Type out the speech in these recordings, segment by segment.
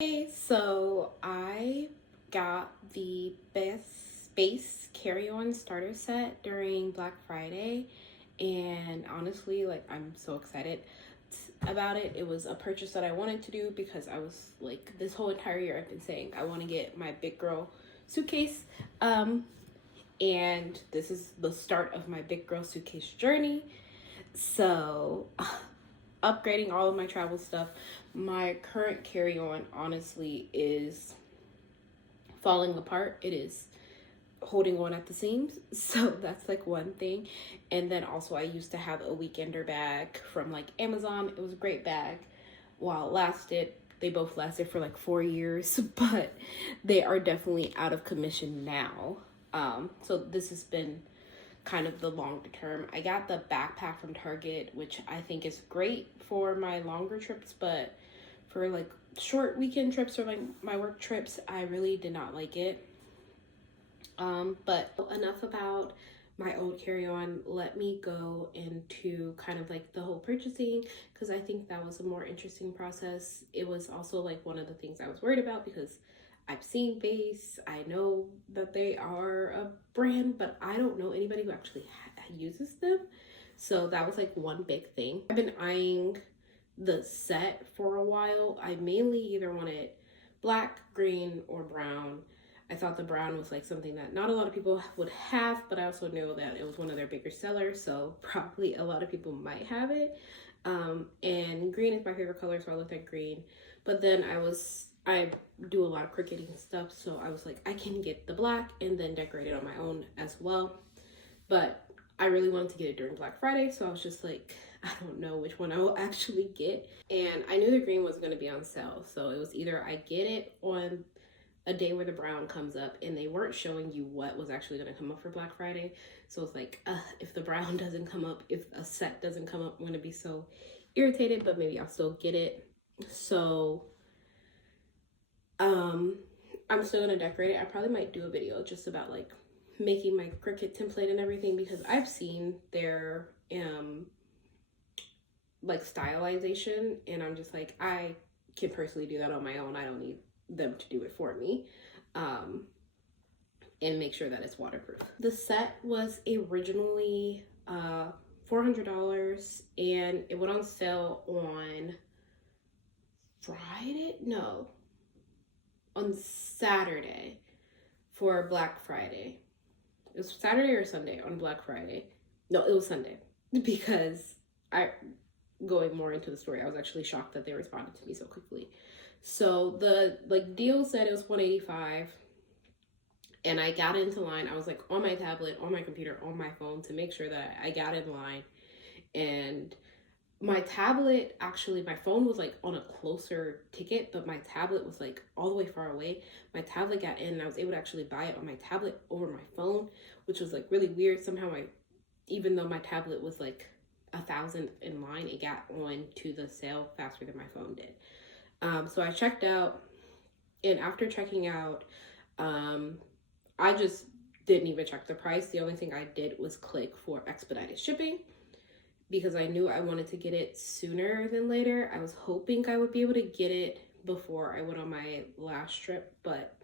Hey, so I got the BEIS carry-on starter set during Black Friday, and honestly, like, I'm so excited about it. It was a purchase that I wanted to do because I was like, this whole entire year I've been saying I want to get my big girl suitcase. And this is the start of my big girl suitcase journey. So upgrading all of my travel stuff. My current carry-on honestly is falling apart. It is holding on at the seams. So that's like one thing. And then also I used to have a weekender bag from like Amazon. It was a great bag while it lasted. They both lasted for like 4 years, but they are definitely out of commission now. So this has been kind of the longer term. I got the backpack from Target, which I think is great for my longer trips, but for like short weekend trips or like my work trips, I really did not like it. But enough about my old carry-on. Let me go into kind of like the whole purchasing, because I think that was a more interesting process. It was also like one of the things I was worried about because I've seen BEIS. I know that they are a brand, but I don't know anybody who actually uses them. So that was like one big thing. I've been eyeing the set for a while. I mainly either wanted black, green, or brown. I thought the brown was like something that not a lot of people would have, but I also knew that it was one of their bigger sellers, so probably a lot of people might have it. And green is my favorite color, so I looked at green. But then I do a lot of cricketing stuff, so I was like, I can get the black and then decorate it on my own as well. But I really wanted to get it during Black Friday, so I was just like, I don't know which one I will actually get. And I knew the green was going to be on sale, so it was either I get it on a day where the brown comes up, and they weren't showing you what was actually going to come up for Black Friday. So it's like, if the brown doesn't come up, if a set doesn't come up, I'm going to be so irritated, but maybe I'll still get it. So I'm still going to decorate it. I probably might do a video just about like making my Cricut template and everything, because I've seen their like stylization, and I'm just like, I can personally do that on my own. I don't need them to do it for me. And make sure that it's waterproof. The set was originally $400, and it went on sale on on Saturday for Black Friday. It was Saturday or Sunday on Black Friday. No, it was Sunday, because going more into the story, I was actually shocked that they responded to me so quickly. So the like deal said it was $185, and I got into line. I was like on my tablet, on my computer, on my phone to make sure that I got in line. And my tablet, actually, my phone was like on a closer ticket, but my tablet was like all the way far away. My tablet got in, and I was able to actually buy it on my tablet over my phone, which was like really weird. Somehow even though my tablet was like 1,000 in line, it got on to the sale faster than my phone did. So I checked out, and after checking out, I just didn't even check the price. The only thing I did was click for expedited shipping, because I knew I wanted to get it sooner than later. I was hoping I would be able to get it before I went on my last trip, but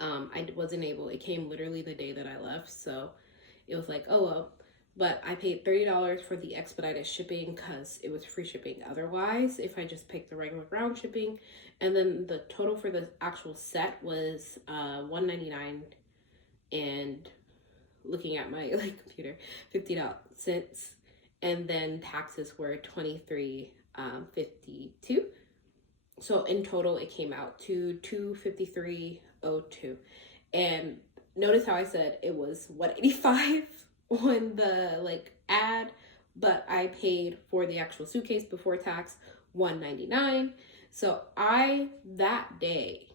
I wasn't able. It came literally the day that I left, so it was like, oh well. But I paid $30 for the expedited shipping because it was free shipping otherwise if I just picked the regular ground shipping. And then the total for the actual set was $199, and looking at my like computer, 50 cents. And then taxes were $23.52. So in total, it came out to $253.02. And notice how I said it was $185 on the like ad, but I paid for the actual suitcase before tax $199. So that day,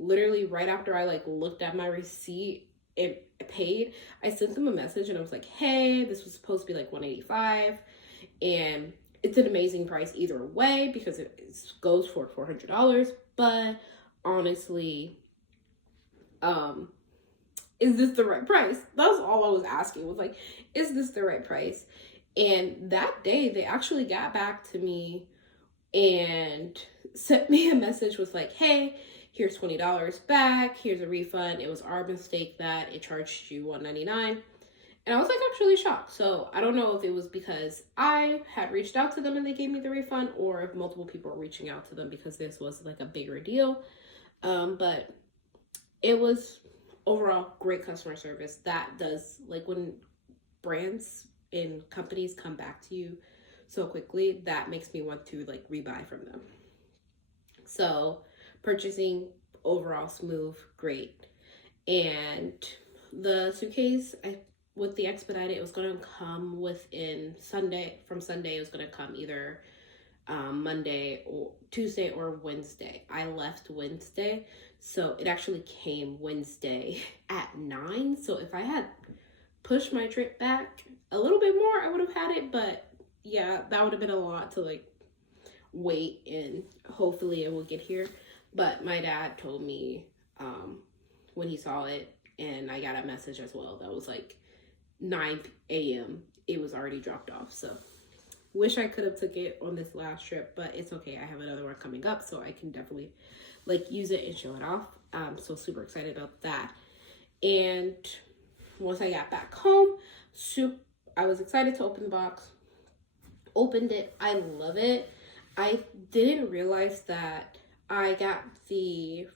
literally right after I like looked at my receipt and paid, I sent them a message, and I was like, hey, this was supposed to be like $185, and it's an amazing price either way because it goes for $400. But honestly, is this the right price? That's all I was asking, was like, is this the right price? And that day they actually got back to me and sent me a message, was like, hey, here's $20 back, here's a refund. It was our mistake that it charged you $199. And I was like actually shocked. So I don't know if it was because I had reached out to them and they gave me the refund, or if multiple people were reaching out to them because this was like a bigger deal. But it was overall great customer service. That does, like, when brands and companies come back to you so quickly, that makes me want to like rebuy from them. So purchasing overall smooth, great. And the suitcase, with the Expedited, it was going to come within Sunday. From Sunday, it was going to come either Monday or Tuesday or Wednesday. I left Wednesday, so it actually came Wednesday at 9. So if I had pushed my trip back a little bit more, I would have had it. But yeah, that would have been a lot to like wait, and hopefully it will get here. But my dad told me when he saw it, and I got a message as well that was like 9 a.m. it was already dropped off. So wish I could have took it on this last trip, but it's okay. I have another one coming up, so I can definitely like use it and show it off. So super excited about that. And once I got back home, I was excited to open the box. Opened it. I love it. I didn't realize that I got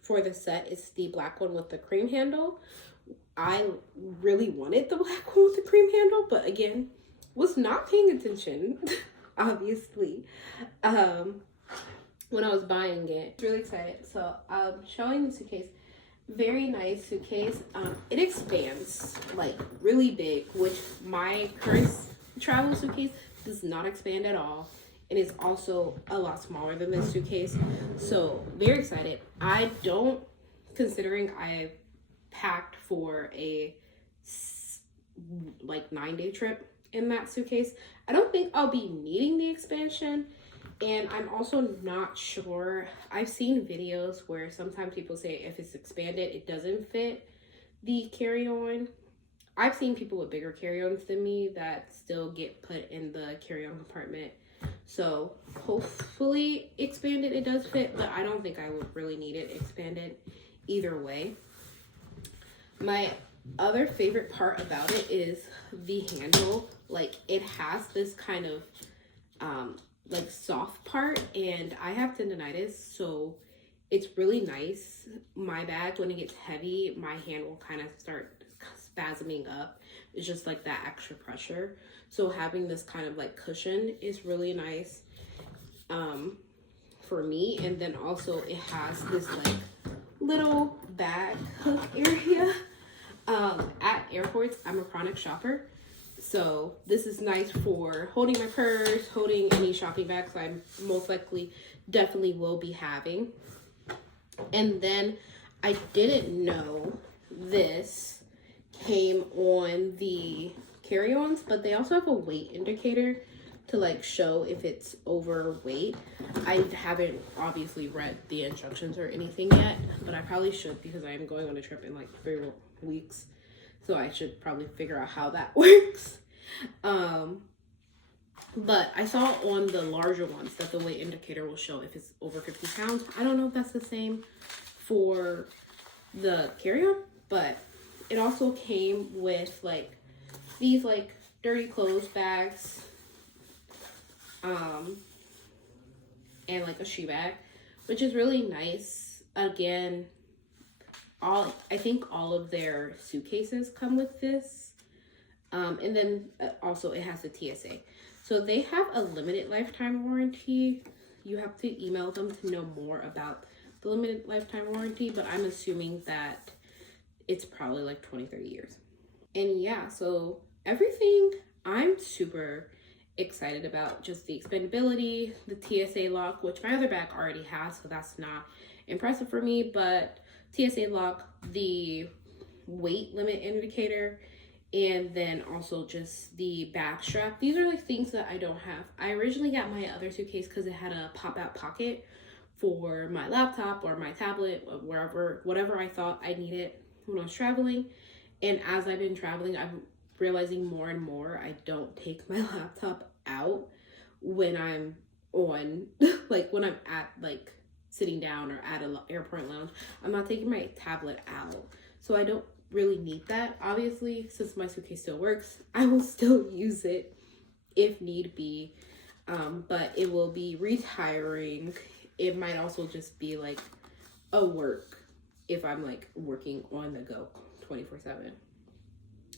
for the set, it's the black one with the cream handle. I really wanted the black one with the cream handle, but again, was not paying attention, obviously, when I was buying it. Really excited. So showing the suitcase. Very nice suitcase. It expands like really big, which my current travel suitcase does not expand at all. And it's also a lot smaller than this suitcase. So very excited. Considering I packed for a like 9-day trip in that suitcase, I don't think I'll be needing the expansion. And I'm also not sure. I've seen videos where sometimes people say if it's expanded, it doesn't fit the carry-on. I've seen people with bigger carry-ons than me that still get put in the carry-on compartment. So hopefully expanded, it does fit, but I don't think I would really need it expanded either way. My other favorite part about it is the handle. Like, it has this kind of like soft part, and I have tendinitis, so it's really nice. My bag, when it gets heavy, my hand will kind of start spasming up. It's just like that extra pressure. So having this kind of like cushion is really nice for me. And then also it has this like little bag hook area. At airports, I'm a chronic shopper, so this is nice for holding my purse, holding any shopping bags I most likely definitely will be having. And then I didn't know this came on the carry-ons, but they also have a weight indicator to like show if it's overweight. I haven't obviously read the instructions or anything yet, but I probably should, because I am going on a trip in like 3 weeks, so I should probably figure out how that works. But I saw on the larger ones that the weight indicator will show if it's over 50 pounds. I don't know if that's the same for the carry-on, but it also came with like these like dirty clothes bags, and like a shoe bag, which is really nice. Again, I think all of their suitcases come with this. And then also it has the TSA. So they have a limited lifetime warranty. You have to email them to know more about the limited lifetime warranty, but I'm assuming that it's probably like 20-30 years. And yeah, so everything I'm super excited about. Just the expandability, the TSA lock, which my other bag already has, so that's not impressive for me, but TSA lock, the weight limit indicator, and then also just the bag strap. These are like things that I don't have. I originally got my other suitcase because it had a pop-out pocket for my laptop or my tablet, or whatever I thought I needed when I was traveling. And as I've been traveling, I'm realizing more and more I don't take my laptop out when I'm on, like when I'm at like sitting down or at an airport lounge, I'm not taking my tablet out. So I don't really need that. Obviously, since my suitcase still works, I will still use it if need be. But it will be retiring. It might also just be like a work if I'm like working on the go 24/7.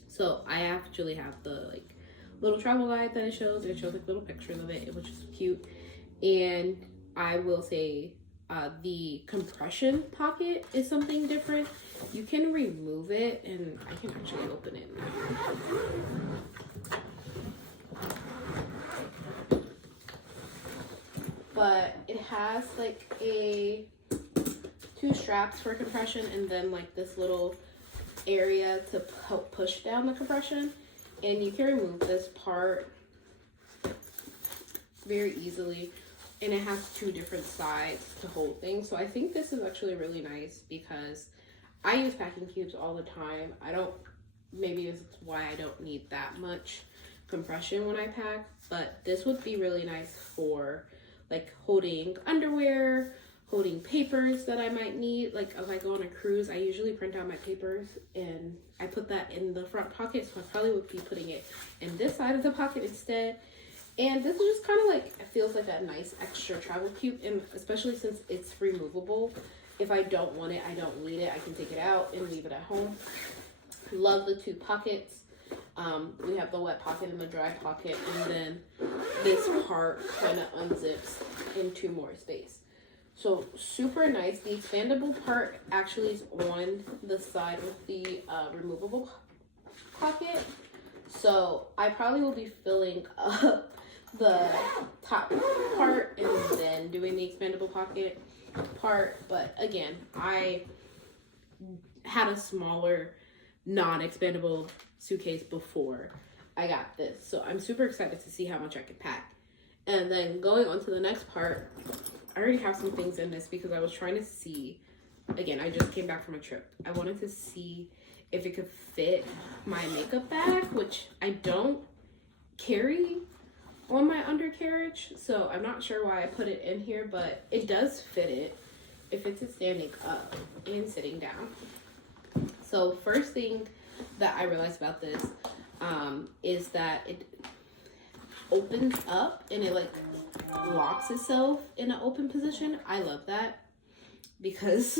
So I actually have the like little travel guide that it shows. It shows like little pictures of it, which is cute. And I will say the compression pocket is something different. You can remove it, and I can actually open it now. But it has like two straps for compression, and then like this little area to help push down the compression. And you can remove this part very easily, and it has two different sides to hold things. So I think this is actually really nice because I use packing cubes all the time. Maybe this is why I don't need that much compression when I pack, but this would be really nice for like holding underwear, holding papers that I might need. Like if I go on a cruise, I usually print out my papers and I put that in the front pocket, so I probably would be putting it in this side of the pocket instead. And this is just kind of like, it feels like a nice extra travel cube, and especially since it's removable. If I don't want it, I don't need it, I can take it out and leave it at home. Love the two pockets. We have the wet pocket and the dry pocket, and then this part kind of unzips into more space. So super nice. The expandable part actually is on the side with the removable pocket. So I probably will be filling up the top part and then doing the expandable pocket part. But again, I had a smaller non-expandable suitcase before I got this, so I'm super excited to see how much I can pack. And then going on to the next part, I already have some things in this because I was trying to see, again, I just came back from a trip. I wanted to see if it could fit my makeup bag, which I don't carry on my undercarriage, so I'm not sure why I put it in here, but it does fit it. It fits it standing up and sitting down. So first thing that I realized about this is that it opens up and it like locks itself in an open position. I love that because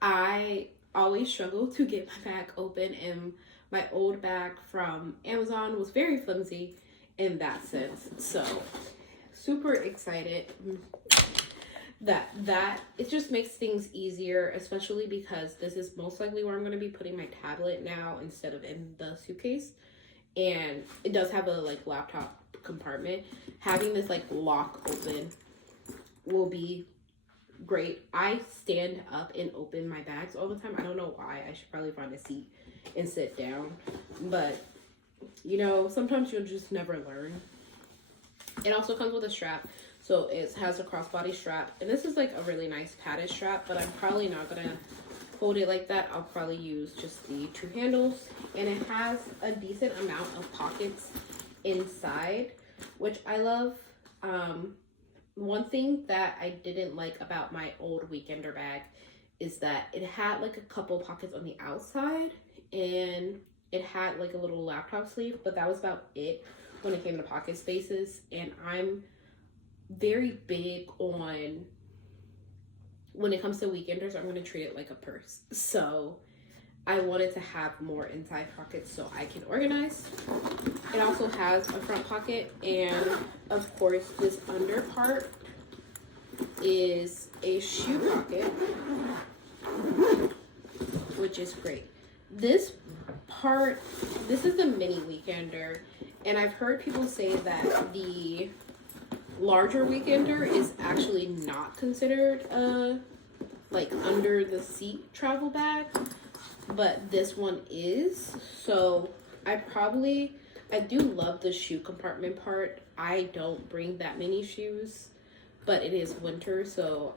I always struggle to get my bag open, and my old bag from Amazon was very flimsy in that sense. So super excited that it just makes things easier, especially because this is most likely where I'm going to be putting my tablet now instead of in the suitcase. And it does have a like laptop compartment. Having this like lock open will be great. I stand up and open my bags all the time. I don't know why. I should probably find a seat and sit down, but you know, sometimes you'll just never learn. It also comes with a strap. So it has a crossbody strap, and this is like a really nice padded strap, but I'm probably not gonna hold it like that. I'll probably use just the two handles, and it has a decent amount of pockets inside, which I love. One thing that I didn't like about my old weekender bag is that it had like a couple pockets on the outside, and it had like a little laptop sleeve, but that was about it when it came to pocket spaces. And I'm very big on, when it comes to weekenders, I'm going to treat it like a purse. So I wanted to have more inside pockets so I can organize. It also has a front pocket, and of course this under part is a shoe pocket, which is great. This part, this is the mini weekender, and I've heard people say that the larger weekender is actually not considered a like under the seat travel bag, but this one is. So I do love the shoe compartment part. I don't bring that many shoes, but it is winter, so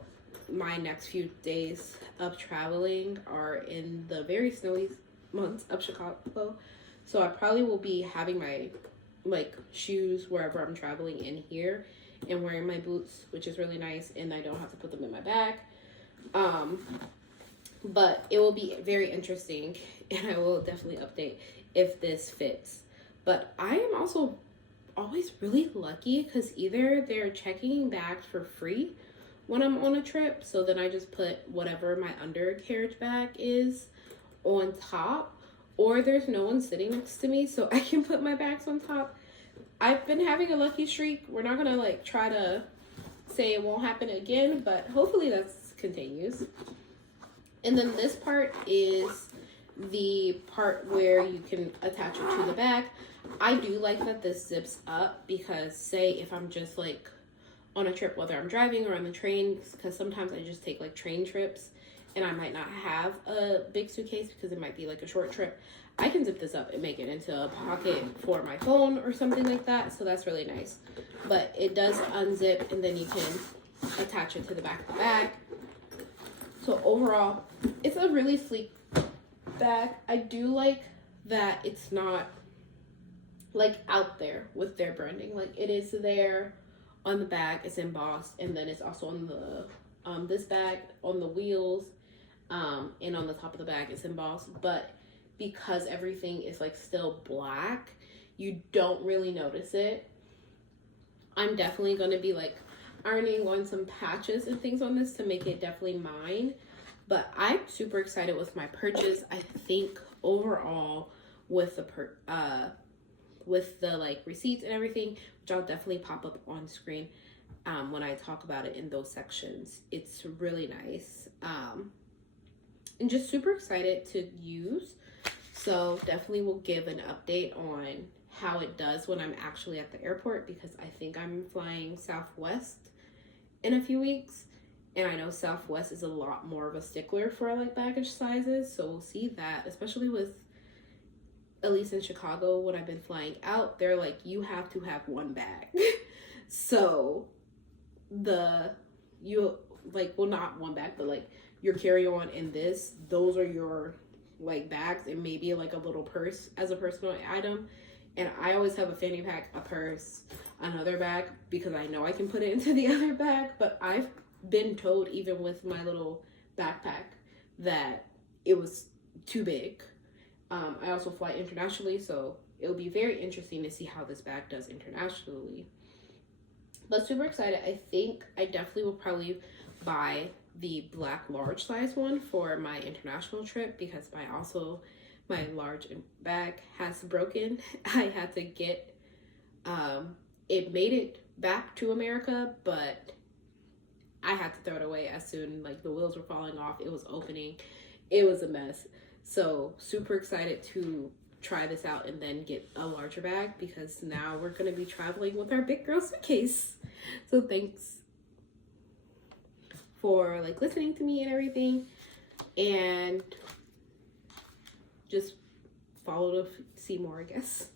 my next few days of traveling are in the very snowy months of Chicago, so I probably will be having my like shoes wherever I'm traveling in here. and wearing my boots, which is really nice, and I don't have to put them in my bag. But it will be very interesting, and I will definitely update if this fits. But I am also always really lucky because either they're checking bags for free when I'm on a trip, so then I just put whatever my undercarriage bag is on top, or there's no one sitting next to me so I can put my bags on top. I've been having a lucky streak. We're not gonna like try to say it won't happen again, but hopefully that continues. And then this part is the part where you can attach it to the bag. I do like that this zips up because say if I'm just like on a trip, whether I'm driving or on the train, because sometimes I just take like train trips and I might not have a big suitcase because it might be like a short trip, I can zip this up and make it into a pocket for my phone or something like that. So that's really nice. But it does unzip and then you can attach it to the back of the bag. So overall, it's a really sleek bag. I do like that it's not like out there with their branding. Like it is there on the bag, it's embossed, and then it's also on the this bag on the wheels, and on the top of the bag it's embossed. But because everything is like still black, you don't really notice it. I'm definitely going to be like ironing on some patches and things on this to make it definitely mine. But I'm super excited with my purchase. I think overall with the like receipts and everything, which I'll definitely pop up on screen when I talk about it in those sections, it's really nice, and just super excited to use. So definitely will give an update on how it does when I'm actually at the airport, because I think I'm flying Southwest in a few weeks, and I know Southwest is a lot more of a stickler for like baggage sizes, so we'll see that, especially with, at least in Chicago when I've been flying out, they're like, you have to have one bag. So not one bag, but like your carry-on and those are your like bags, and maybe like a little purse as a personal item. And I always have a fanny pack, a purse, another bag, because I know I can put it into the other bag. But I've been told, even with my little backpack, that it was too big. I also fly internationally, so it'll be very interesting to see how this bag does internationally. But super excited. I think I definitely will probably buy the black large size one for my international trip, because my large bag has broken. I had to get it made it back to America, but I had to throw it away as soon, like the wheels were falling off, it was opening, it was a mess. So super excited to try this out and then get a larger bag, because now we're going to be traveling with our big girl suitcase. So thanks for like listening to me and everything, and just follow to see more, I guess.